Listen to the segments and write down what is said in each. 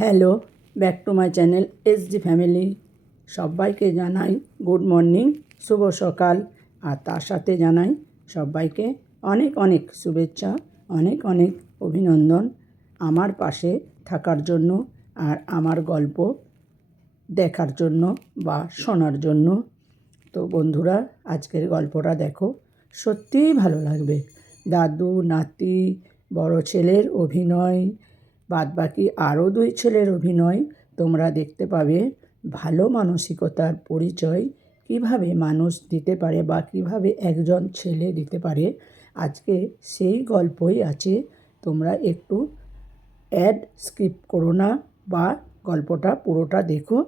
Hello, back to my channel SD family. সবাইকে জানাই good morning, শুভ সকাল। আর তার সাথে জানাই সবাইকে অনেক অনেক শুভেচ্ছা, অনেক অনেক অভিনন্দন আমার পাশে থাকার জন্য আর আমার গল্প দেখার জন্য বা শোনার জন্য। তো বন্ধুরা, আজকের গল্পটা দেখো, সত্যিই ভালো লাগবে। দাদু, নাতি, বড় ছেলের অভিনয়, বাদবাকি আরও 2 ছেলের অভিনয় তোমরা দেখতে পাবে। ভালো মানসিকতার পরিচয় কিভাবে মানুষ দিতে পারে বা কিভাবে একজন ছেলে দিতে পারে, আজকে সেই গল্পই আছে। তোমরা একটু অ্যাড স্কিপ করো না বা গল্পটা পুরোটা দেখো,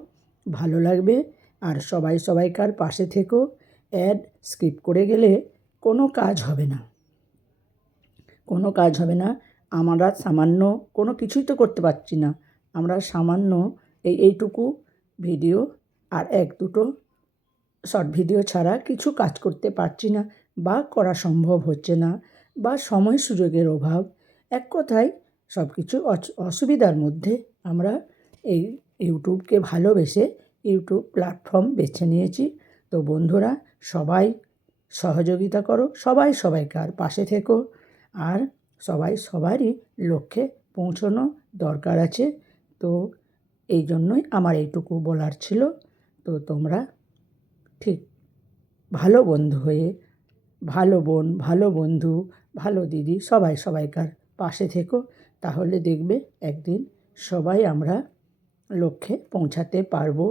ভালো লাগবে। আর সবাই সবাইকার পাশে থেকো। অ্যাড স্কিপ করে গেলে কোনো কাজ হবে না, কোনো কাজ হবে না। আমরা সামান্য কোনো কিছুই তো করতে পারছি না। আমরা সামান্য এইটুকু ভিডিও আর 1-2টো শর্ট ভিডিও ছাড়া কিছু কাজ করতে পারছি না বা করা সম্ভব হচ্ছে না, বা সময় সুযোগের অভাব। এক কথায় সব কিছু অসুবিধার মধ্যে আমরা এই ইউটিউবকে ভালোবেসে ইউটিউব প্ল্যাটফর্ম বেছে নিয়েছি। তো বন্ধুরা, সবাই সহযোগিতা করো, সবাই সবাইকার পাশে থেকো। আর সবাই সবারই লক্ষ্যে পৌঁছানো দরকার আছে। তো এই জন্যই আমার এইটুকু বলার ছিল। তো তোমরা ঠিক ভালো বন্ধু হয়ে, ভালো বোন, ভালো বন্ধু, ভালো দিদি, সবাই সবাইকার পাশে থেকো। তাহলে দেখবে একদিন সবাই আমরা লক্ষ্যে পৌঁছাতে পারবো।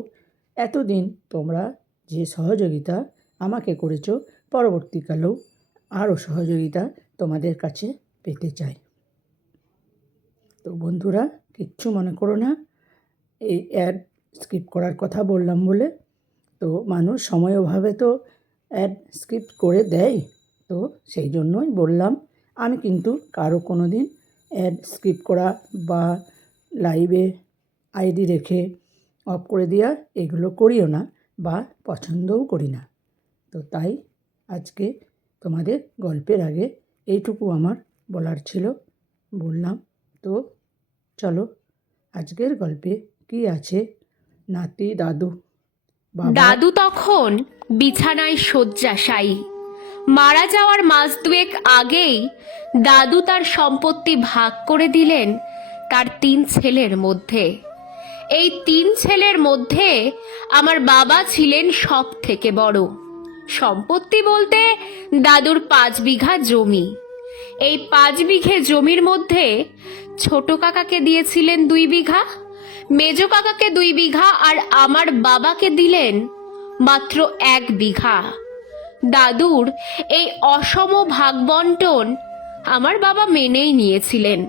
এতদিন তোমরা যে সহযোগিতা আমাকে করেছো, পরবর্তীকালেও আরও সহযোগিতা তোমাদের কাছে পেতে চাই। তো বন্ধুরা, কিচ্ছু মনে করো না, এই অ্যাড স্কিপ করার কথা বললাম বলে। তো মানুষ সময় অভাবে তো অ্যাড স্কিপ করে দেয়, তো সেই জন্যই বললাম। আমি কিন্তু কারো কোনো দিন অ্যাড স্কিপ করা বা লাইভে আইডি রেখে অফ করে দেওয়া এগুলো করিও না বা পছন্দও করি না। তো তাই আজকে তোমাদের গল্পের আগে এইটুকু আমার বলার ছিল, বললাম। তো চলো, আজকের গল্পে কি আছে। নাতি, দাদু, বাবা। দাদু তখন বিছানায় শয্যাশায়ী। মারা যাওয়ার মাস 2 আগেই দাদু তার সম্পত্তি ভাগ করে দিলেন তার 3 ছেলের মধ্যে। এই 3 ছেলের মধ্যে আমার বাবা ছিলেন সব থেকে বড়। সম্পত্তি বলতে দাদুর 5 বিঘা জমি। এই 5 বিঘে জমির মধ্যে ছোট কাকাকে দিয়েছিলেন 2 বিঘা, মেজ কাকাকে 2 বিঘা, আর আমার বাবাকে দিলেন মাত্র 1 বিঘা। দাদুর এই অসম ভাগ বন্টন আমার বাবা মেনেই নিয়েছিলেন।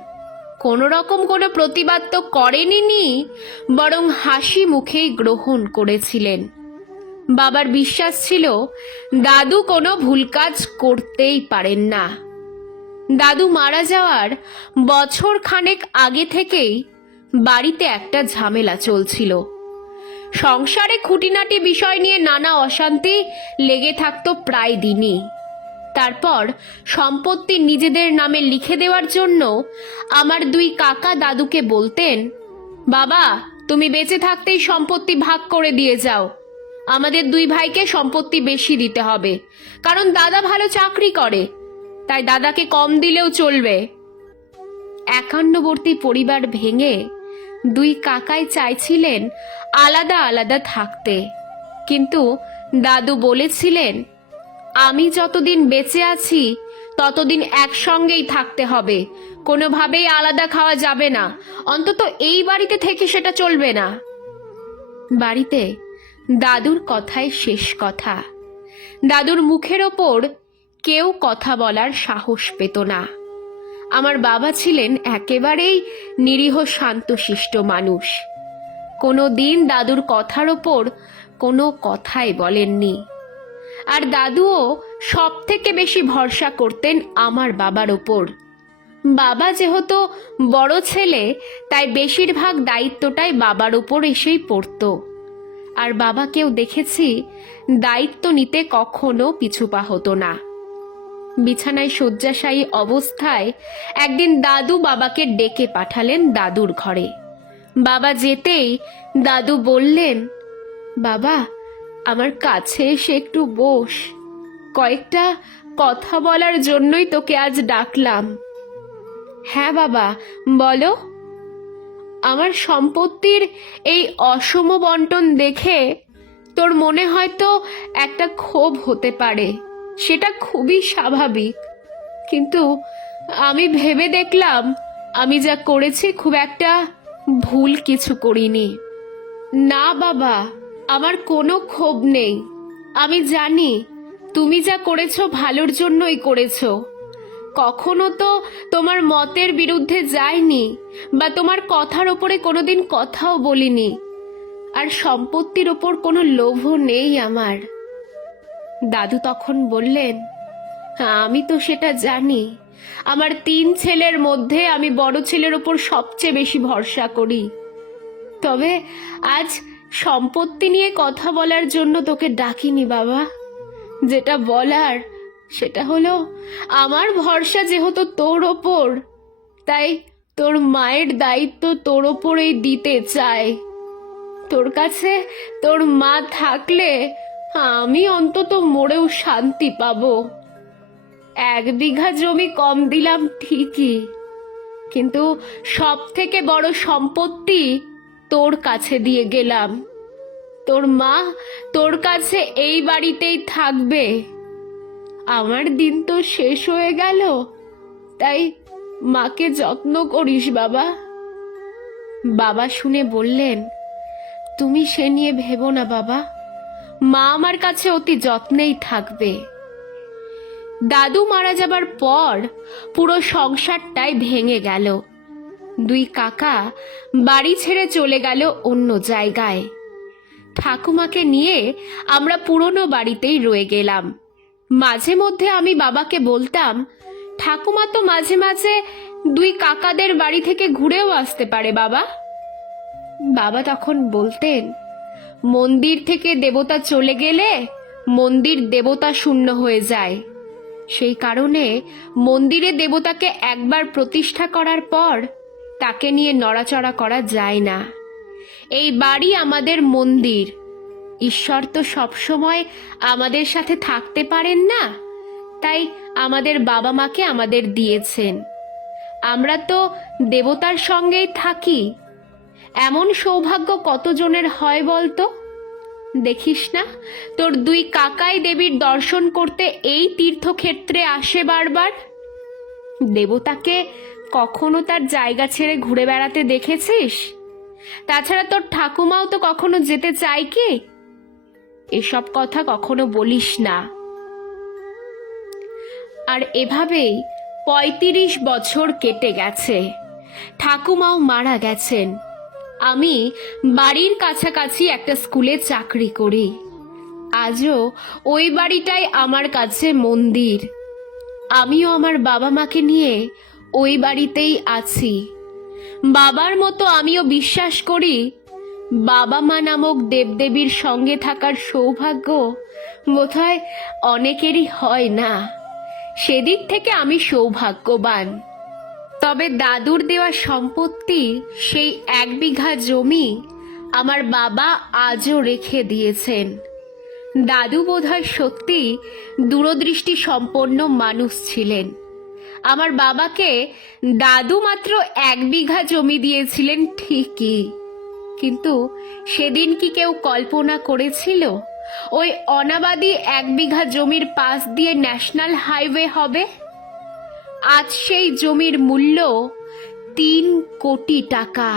কোনো রকম কোনো প্রতিবাদ তো করেনি, বরং হাসি মুখেই গ্রহণ করেছিলেন। বাবার বিশ্বাস ছিল দাদু কোনো ভুল কাজ করতেই পারেন না। দাদু মারা যাওয়ার বছর খানেক আগে থেকেই বাড়িতে একটা ঝামেলা চলছিল। সংসারে খুঁটিনাটি বিষয় নিয়ে নানা অশান্তি লেগে থাকতো প্রায় দিনই। তারপর সম্পত্তি নিজেদের নামে লিখে দেওয়ার জন্য আমার 2 কাকা দাদুকে বলতেন, বাবা তুমি বেঁচে থাকতেই সম্পত্তি ভাগ করে দিয়ে যাও, আমাদের 2 ভাইকে সম্পত্তি বেশি দিতে হবে, কারণ দাদা ভালো চাকরি করে, তাই দাদাকে কম দিলেও চলবে। একান্নবর্তী পরিবার ভেঙে 2 কাকাই চাইছিলেন আলাদা আলাদা থাকতে, কিন্তু দাদু বলেছিলেন, আমি যতদিন বেঁচে আছি ততদিন একসঙ্গেই থাকতে হবে, কোনোভাবেই আলাদা খাওয়া যাবে না, অন্তত এই বাড়িতে থেকে সেটা চলবে না। বাড়িতে দাদুর কথাই শেষ কথা। দাদুর মুখের ওপর কেউ কথা বলার সাহস পেত না। আমার বাবা ছিলেন একেবারেই নিরীহ শান্তশিষ্ট মানুষ। কোনো দিন দাদুর কথার ওপর কোনো কথাই বলেননি। আর দাদুও সব থেকে বেশি ভরসা করতেন আমার বাবার ওপর। বাবা যেহেতু বড় ছেলে, তাই বেশিরভাগ দায়িত্বটাই বাবার ওপর এসেই পড়তো। আর বাবাকেও দেখেছি দায়িত্ব নিতে কখনো পিছুপা হতো না। বিছানায় শয্যাশায়ী অবস্থায় একদিন দাদু বাবাকে ডেকে পাঠালেন দাদুর ঘরে। বাবা যেতেই দাদু বললেন, বাবা আমার কাছে এসে একটু বস, কয়েকটা কথা বলার জন্যই তোকে আজ ডাকলাম। হ্যাঁ বাবা বলো। আমার সম্পত্তির এই অসম বন্টন দেখে তোর মনে হয়তো একটা ক্ষোভ হতে পারে, সেটা খুবই স্বাভাবিক। কিন্তু আমি ভেবে দেখলাম আমি যা করেছি খুব একটা ভুল কিছু করিনি। না বাবা, আমার কোনো ক্ষোভ নেই। আমি জানি তুমি যা করেছো ভালোর জন্যই করেছো। কখনো তো তোমার মতের বিরুদ্ধে যাইনি বা তোমার কথার ওপরে কোনোদিন কথাও বলিনি। আর সম্পত্তির ওপর কোনো লোভও নেই আমার। দাদু তখন বললেন, আমি তো সেটা জানি। আমার 3 ছেলের মধ্যে আমি বড় ছেলের ওপর সবচেয়ে বেশি ভরসা করি। তবে আজ সম্পত্তি নিয়ে কথা বলার জন্য তোকে ডাকিনি বাবা। যেটা বলার সেটা হলো, আমার ভরসা যেহেতু তোর ওপর, তাই তোর মায়ের দায়িত্ব তোর ওপরেই দিতে চাই। তোর কাছে তোর মা থাকলে আমি অন্তত মরেও শান্তি পাবো। 1 বিঘা জমি কম দিলাম ঠিকই, কিন্তু সব থেকে বড় সম্পত্তি তোর কাছে দিয়ে গেলাম। তোর মা তোর কাছে এই বাড়িতেই থাকবে। আমার দিন তো শেষ হয়ে গেল, তাই মাকে যত্ন করিস বাবা। বাবা শুনে বললেন, তুমি সে নিয়ে ভেবো না বাবা, মা আমার কাছে অতি যত্নেই থাকবে। দাদু মারা যাবার পর পুরো সংসারটাই ভেঙে গেল। 2 কাকা বাড়ি ছেড়ে চলে গেল অন্য জায়গায়। ঠাকুমাকে নিয়ে আমরা পুরনো বাড়িতেই রয়ে গেলাম। মাঝে মধ্যে আমি বাবাকে বলতাম, ঠাকুমা তো মাঝে মাঝে 2 কাকাদের বাড়ি থেকে ঘুরেও আসতে পারে বাবা। বাবা তখন বলতেন, মন্দির থেকে দেবতা চলে গেলে মন্দির দেবতা শূন্য হয়ে যায়। সেই কারণে মন্দিরে দেবতাকে একবার প্রতিষ্ঠা করার পর তাকে নিয়ে নড়াচড়া করা যায় না। এই বাড়ি আমাদের মন্দির। ঈশ্বর তো সবসময় আমাদের সাথে থাকতে পারেন না, তাই আমাদের বাবা মাকে আমাদের দিয়েছেন। আমরা তো দেবতার সঙ্গেই থাকি। এমন সৌভাগ্য কতজনের হয় বলতো? দেখিস না, তোর 2 কাকাই দেবীর দর্শন করতে এই তীর্থক্ষেত্রে আসে বারবার। দেবতাকে কখনো তার জায়গা ছেড়ে ঘুরে বেড়াতে দেখেছিস? তাছাড়া তোর ঠাকুমাও তো কখনো যেতে চায় কি? এসব কথা কখনো বলিস না। আর এভাবেই 35 বছর কেটে গেছে। ঠাকুমাও মারা গেছেন। আমি বাড়ির কাছাকাছি একটা স্কুলে চাকরি করি। আজও ওই বাড়িটাই আমার কাছে মন্দির। আমিও আমার বাবা মাকে নিয়ে ওই বাড়িতেই আছি। বাবার মতো আমিও বিশ্বাস করি, বাবা মা নামক দেবদেবীর সঙ্গে থাকার সৌভাগ্য বোধহয় অনেকেরই হয় না। সেদিক থেকে আমি সৌভাগ্যবান। তবে দাদুর দেওয়া সম্পত্তি, সেই 1 বিঘা জমি আমার বাবা আজও রেখে দিয়েছেন। দাদু বোধহয় সত্যি দূরদৃষ্টি সম্পন্ন মানুষ ছিলেন। আমার বাবাকে দাদু মাত্র 1 বিঘা জমি দিয়েছিলেন ঠিকই, কিন্তু সেদিন কি কেউ কল্পনা করেছিল ওই অনাবাদি 1 বিঘা জমির পাশ দিয়ে ন্যাশনাল হাইওয়ে হবে? আজ সেই জমির মূল্য 3 কোটি টাকা।